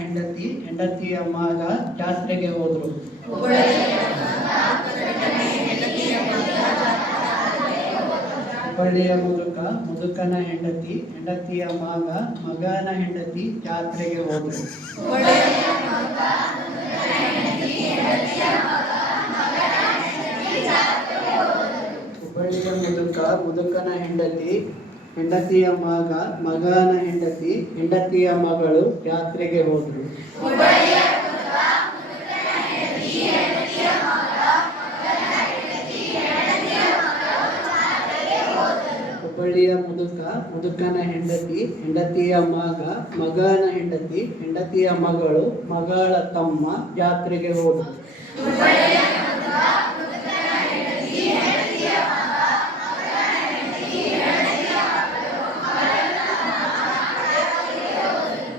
ಹೆಂಡತಿ ಹೆಂಡತಿಯ ಮಗ ಜಾತ್ರೆಗೆ ಹೋದ್ರು. ಹುಬ್ಬಳ್ಳಿಯ ಮುದುಕ ಮುದುಕನ ಹೆಂಡತಿ ಹೆಂಡತಿಯ ಮಗ ಮಗನ ಹೆಂಡತಿ ಜಾತ್ರೆಗೆ ಹೋದ್ರು. ಹುಬ್ಬಳ್ಳಿಯ ಮುದುಕ ಮುದುಕನ ಹೆಂಡತಿ ಹೆಂಡತಿಯ ಮಗ ಮಗನ ಹೆಂಡತಿ ಹೆಂಡತಿಯ ಮಗಳು ಜಾತ್ರೆಗೆ ಹೋದ್ರು. ಹುಬ್ಬಳ್ಳಿಯ ಮುದುಕ ಮುದುಕನ ಹೆಂಡತಿ ಹೆಂಡತಿಯ ಮಗ ಮಗನ ಹೆಂಡತಿ ಹೆಂಡತಿಯ ಮಗಳು ಮಗಳ ತಮ್ಮ ಜಾತ್ರೆಗೆ ಹೋದ್ರು.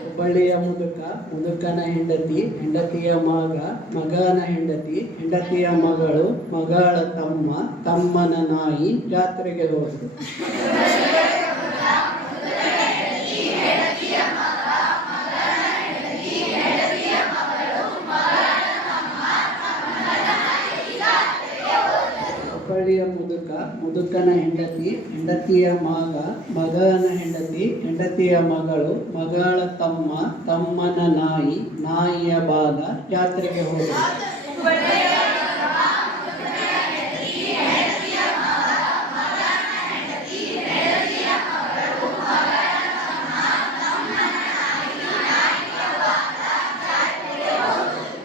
ಹುಬ್ಬಳ್ಳಿಯ ಮುದುಕ ಮುದುಕನ ಹೆಂಡತಿ ಹೆಂಡತಿಯ ಮಗ ಮಗನ ಹೆಂಡತಿ ಹೆಂಡತಿಯ ಮಗಳು ಮಗಳ ತಮ್ಮ ತಮ್ಮನ ನಾಯಿ ಜಾತ್ರೆಗೆ ಹೋದ್ರು. ಹುಬ್ಬಳ್ಳಿಯ ಮುದುಕ ಮುದುಕನ ಹೆಂಡತಿ ಹೆಂಡತಿಯ ಮಗ ಮಗನ ಹೆಂಡತಿ ಹೆಂಡತಿಯ ಮಗಳು ಮಗಳ ತಮ್ಮ ತಮ್ಮನ ನಾಯಿ ನಾಯಿಯ ಬಾಲ ಜಾತ್ರೆಗೆ ಹೋದರು.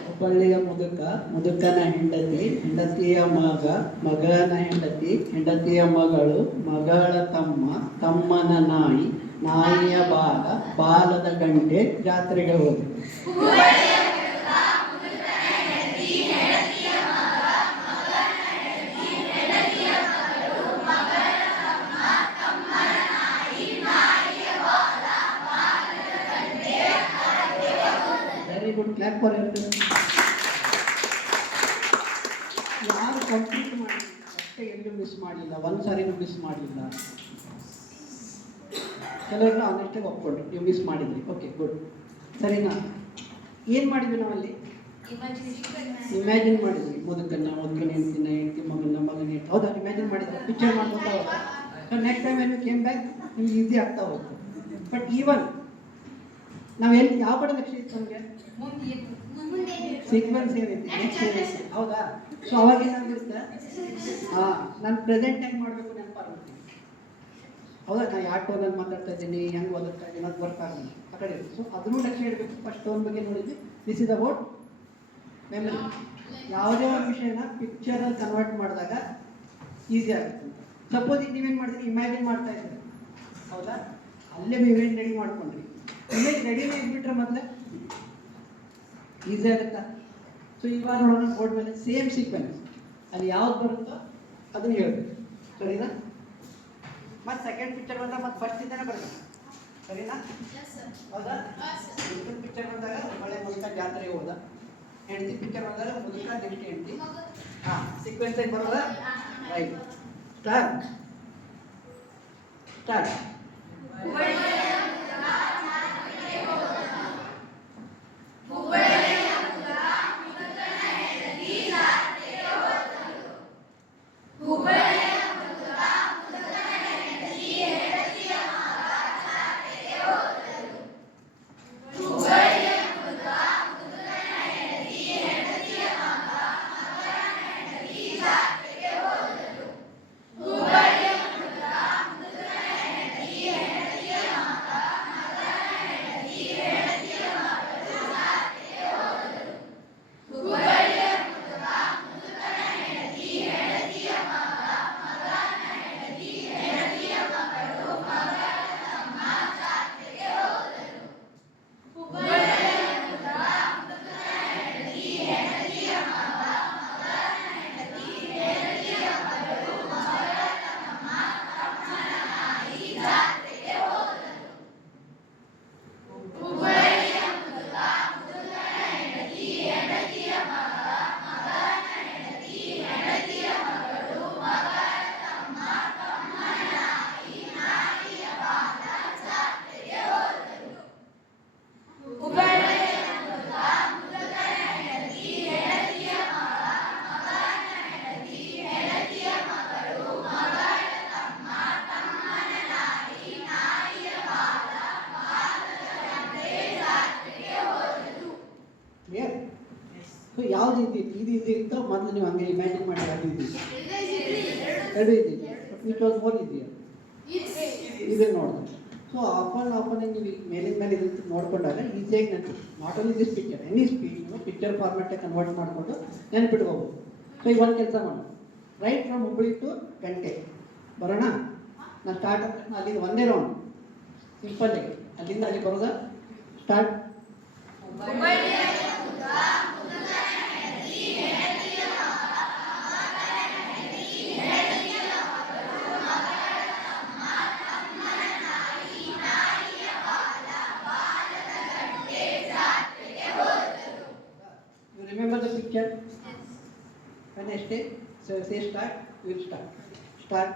ಹುಬ್ಬಳ್ಳಿಯ ಮುದುಕ ಮುದುಕನ ಹೆಂಡತಿ ಹೆಂಡತಿಯ ಮಗ ಮಗನ ಹೆಂಡತಿ ಹೆಂಡತಿಯ ಮಗಳು ಮಗಳ ತಮ್ಮ ತಮ್ಮನ ನಾಯಿ ನಾಯಿಯ ಬಾಲ ಬಾಲದ ಗಂಟೆ ಜಾತ್ರೆಗೆ ಹೋದರು. Very good, clap for everybody. ಯಾರು ಕಂಪ್ಲೀಟ್ ಮಾಡಿ ಅಷ್ಟೇ ಎಲ್ಲೂ ಮಿಸ್ ಮಾಡಲಿಲ್ಲ, ಒಂದು ಸಾರಿನೂ ಮಿಸ್ ಮಾಡಲಿಲ್ಲ. ಕೆಲವರು ಆನೆಸ್ಟಾಗಿ ಒಪ್ಕೊಂಡ್ರು ನೀವು ಮಿಸ್ ಮಾಡಿದ್ರಿ. Okay, good. ಸರಿನಾ? ಏನು ಮಾಡಿದ್ವಿ ನಾವಲ್ಲಿ? ಇಮ್ಯಾಜಿನ್ ಮಾಡಿದ್ವಿ. ಮುದುಕನ ಹೆಂಡ್ತಿನ ಹೆಂಡ್ತಿ ಮಗನ ಹೆಂಡ್ತಿ. ಹೌದಾ? ಇಮ್ಯಾಜಿನ್ ಮಾಡಿದ್ರೆ ಪಿಕ್ಚರ್ ಮಾಡ್ಕೊತಾ ಹೋಗ್ತಾ. So next time when you came back ನಿಮ್ಗೆ ಈಸಿ ಆಗ್ತಾ ಹೋಗ್ತು. ಬಟ್ ಈವನ್ ನಾವು ಎಲ್ಲಿ ಯಾವ ಕಡೆ ಲಕ್ಷ್ಯ ಇತ್ತು ನಮಗೆ? ಸೀಕ್ವೆನ್ಸ್ ಏನೈತಿ, ನೆಕ್ಸ್ಟ್ ಏನೈತಿ. ಹೌದಾ? ಸೊ ಅವಾಗ ಏನಾಗಿರುತ್ತೆ, ನಾನು ಪ್ರೆಸೆಂಟ್ ಹೆಂಗೆ ಮಾಡಬೇಕು ನೆನಪಾಗುತ್ತೆ. ಹೌದಾ? ನಾನು ಯಾವ ಟೋನಲ್ಲಿ ಮಾತಾಡ್ತಾ ಇದ್ದೀನಿ, ಹೆಂಗೆ ಓದುತ್ತಾ ಇದ್ದೀನಿ, ಅದು ವರ್ಕ್ ಆಗಲಿ ಆ ಕಡೆ. ಸೊ ಅದನ್ನೂ ಲಕ್ಷ್ಯ ಇಡಬೇಕು. ಫಸ್ಟ್ ಟೋನ್ ಬಗ್ಗೆ ನೋಡಿದ್ವಿ. This is about memory. ಯಾವುದೇ ಒಂದು ವಿಷಯನ ಪಿಕ್ಚರಲ್ಲಿ ಕನ್ವರ್ಟ್ ಮಾಡಿದಾಗ ಈಸಿ ಆಗುತ್ತೆ. ಸಪೋಸ್ ಈಗ ನೀವೇನು ಮಾಡಿದ್ರಿ, ಇಮ್ಯಾಜಿನ್ ಮಾಡ್ತಾ ಇದ್ದೀರಿ. ಹೌದಾ? ಅಲ್ಲೇ ಇಮೇಜ್ ರೆಡಿ ಮಾಡ್ಕೊಂಡ್ರಿ. ಇಮೇಜ್ ರೆಡಿನೇ ಇಟ್ಬಿಟ್ರೆ ಮೊದಲೇ ಈಸಿ ಆಗುತ್ತಾ? ಸೊ ಇವಾಗ ನೋಡೋಣ ಬೋರ್ಡ್ ಮೇಲೆ ಸೇಮ್ ಸೀಕ್ವೆನ್ಸ್ ಅಲ್ಲಿ ಯಾವ್ದು ಬರುತ್ತೋ ಅದನ್ನು ಹೇಳ್ಬೇಕು. ಸರಿನಾ? ಮತ್ತು ಸೆಕೆಂಡ್ ಪಿಕ್ಚರ್ ಬಂದಾಗ ಮತ್ತು ಫಸ್ಟ್ ಇಂದನೇ ಬರಬೇಕು. ಸರಿನಾ? ಹೌದಾ? ಸೆಕೆಂಡ್ ಪಿಕ್ಚರ್ ಬಂದಾಗ ಒಳ್ಳೆ ಮುದುಕ ಜಾತ್ರೆಗೆ ಹೋದ, ಹೆಂಡತಿ ಪಿಕ್ಚರ್ ಬಂದಾಗ ಮುದುಕ ನೆಕ್ಸ್ಟ್ ಹೆಂಡತಿ. ಸೀಕ್ವೆನ್ಸ್ ಆಗಿ ಬರೋದ. Right, start. ಸೊ ಯಾವ್ದು ಇದ್ದಿತ್ತು ಇದು ಇದ್ದಿತ್ತು ಮೊದಲು ನೀವು ಹಂಗೆ ಇಮ್ಯಾಜಿನ್ ಮಾಡಿ ಅದು ಇದ್ದಿದ್ದು ಎರಡು ಇದ್ದಿದ್ದು ವಿಚ್ ವಾಸ್ ಮೋರ್ ಇದೆಯಾ ಇದನ್ನು ನೋಡಿದೆ. ಸೊ ಆಫನ್ ನೀವು ಈಗ ಮೇಲಿನ ಮೇಲೆ ಇದನ್ನು ನೋಡ್ಕೊಂಡಾಗ ಈಸಿಯಾಗಿ ನೆನಪು not only this picture any speech ನೀವು ಪಿಕ್ಚರ್ ಫಾರ್ಮೆಟ್ಗೆ ಕನ್ವರ್ಟ್ ಮಾಡಿಕೊಂಡು ನೆನಪಿಟ್ಕೋಬೋದು. ಸೊ ಈಗ ಒಂದು ಕೆಲಸ ಮಾಡೋಣ, ರೈಟ್ ಫ್ರಮ್ ಹುಬ್ಬಳ್ಳಿ ಟು ಗಂಟೆ ಬರೋಣ. ನಾನು ಸ್ಟಾರ್ಟ್ ಆದ ಅಲ್ಲಿಂದ ಒಂದೇ ರೌಂಡ್ ಸಿಂಪಲ್ ಆಗಿ ಅಲ್ಲಿಂದ ಅಲ್ಲಿ ಬರೋದ start. You remember the picture? When I say start, you will start. Start.